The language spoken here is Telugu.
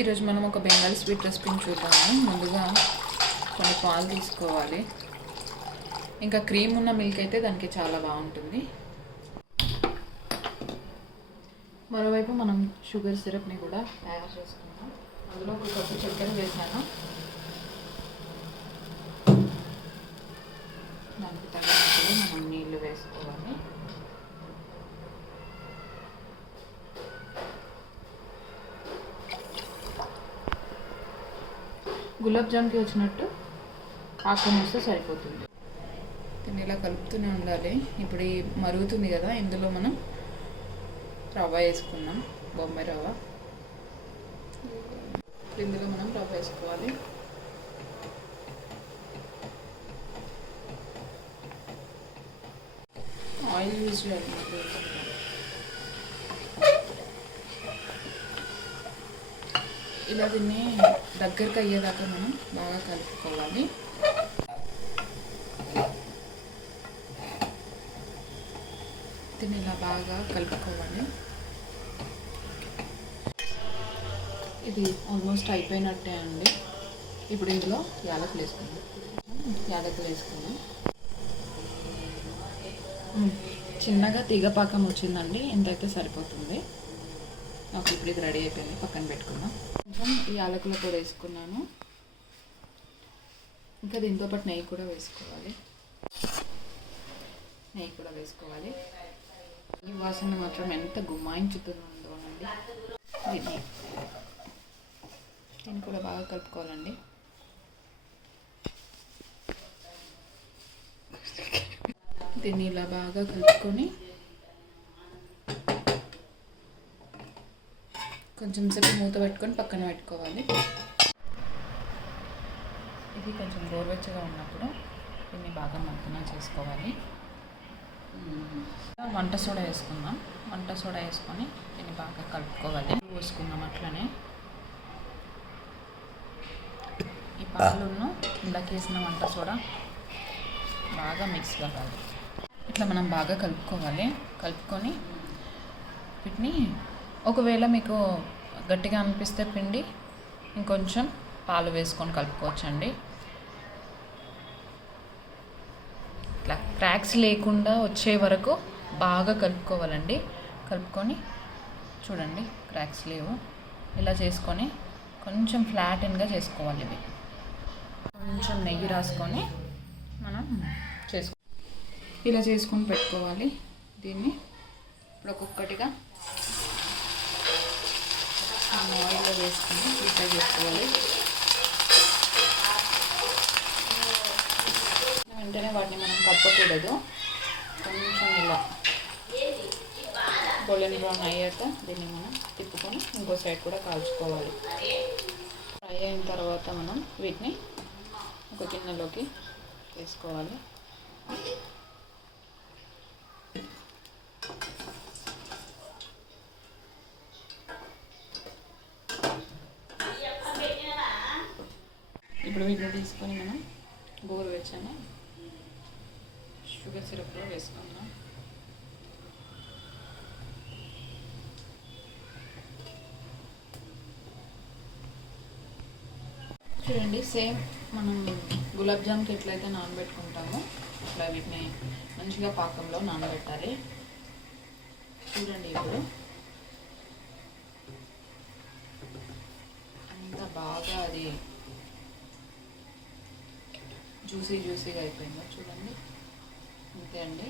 ఈరోజు మనం ఒక బెంగాలీ స్వీట్ రెసిపీని చూద్దాము. ముందుగా కొన్ని పాలు తీసుకోవాలి. ఇంకా క్రీమ్ ఉన్న మిల్క్ అయితే దానికి చాలా బాగుంటుంది. మరోవైపు మనం షుగర్ సిరప్ని కూడా తయారు చేసుకుందాం. అందులో ఒక కప్పు చక్కెర వేసాను. దానికి తగినట్టుగా మనం నీళ్ళు వేసుకోవాలి. గులాబ్ జామ్కి వచ్చినట్టు పాకం వస్తే సరిపోతుంది. దీన్ని ఇలా కలుపుతూనే ఉండాలి. ఇప్పుడు ఈ మరుగుతుంది కదా, ఇందులో మనం రవ్వ వేసుకున్నాం, బొంబాయి రవ్వ. ఇందులో మనం రవ్వ వేసుకోవాలి. ఆయిల్ యూజ్ చేయాలి. ఇలా దీన్ని దగ్గరికి అయ్యేదాకా మనం బాగా కలుపుకోవాలి. దీన్ని ఇలా బాగా కలుపుకోవాలి. ఇది ఆల్మోస్ట్ అయిపోయినట్టే అండి. ఇప్పుడు ఇందులో యాలకులు వేసుకుందాం. చిన్నగా తీగపాకం వచ్చిందండి, ఇంతైతే సరిపోతుంది. నాకు ఇప్పుడు ఇది రెడీ అయిపోయింది, పక్కన పెట్టుకుందాం. కొంచెం ఈ యాలకుల కూడా వేసుకున్నాను. ఇంకా దీంతో పాటు నెయ్యి కూడా వేసుకోవాలి. ఈ వాసన మాత్రం ఎంత గుమ్మాయించుతుందో అండి. దీన్ని కూడా బాగా కలుపుకోవాలండి. దీన్ని ఇలా బాగా కలుపుకొని కొంచెం సేపు మూత పెట్టుకొని పక్కన పెట్టుకోవాలి. ఇది కొంచెం గోరువెచ్చగా ఉన్నప్పుడు దీన్ని బాగా మగ్గన చేసుకోవాలి. వంట సోడా వేసుకుందాం. వంట సోడా వేసుకొని దీన్ని బాగా కలుపుకోవాలి. పోసుకుందాం. అట్లనే ఈ పాలును ఇందాకేసిన వంట సోడా బాగా మిక్స్ కావాలి. ఇట్లా మనం బాగా కలుపుకొని వీటిని, ఒకవేళ మీకు గట్టిగా అనిపిస్తే పిండి ఇంకొంచెం పాలు వేసుకొని కలుపుకోవచ్చండి. ఇట్లా క్రాక్స్ లేకుండా వచ్చే వరకు బాగా కలుపుకోవాలండి. కలుపుకొని చూడండి, క్రాక్స్ లేవు. ఇలా చేసుకొని కొంచెం ఫ్లాటెన్గా చేసుకోవాలి. ఇవి కొంచెం నెయ్యి రాసుకొని మనం ఇలా చేసుకొని పెట్టుకోవాలి. దీన్ని ఇప్పుడు ఒక్కొక్కటిగా ఆయిల్లో వేసుకొని ఫ్రై చేసుకోవాలి. వెంటనే వాటిని మనం కప్పకూడదు. కొంచెం ఇలా గోల్డెన్ బ్రౌన్ అయ్యాక దీన్ని మనం తిప్పుకొని ఇంకో సైడ్ కూడా కాల్చుకోవాలి. ఫ్రై అయిన తర్వాత మనం వీటిని ఒక గిన్నెలోకి వేసుకోవాలి. ఇప్పుడు వీటిని తీసుకొని మనం గోరువెచ్చని షుగర్ సిరప్లో వేసుకుందాం. చూడండి, సేమ్ మనం గులాబ్ జామ్కి ఎట్లయితే నానబెట్టుకుంటామో అట్లా వీటిని మంచిగా పాకంలో నానబెట్టాలి. చూడండి, ఇప్పుడు అంత బాగా అది జ్యూసీగా అయిపోయిందో చూడండి. అంతే అండి.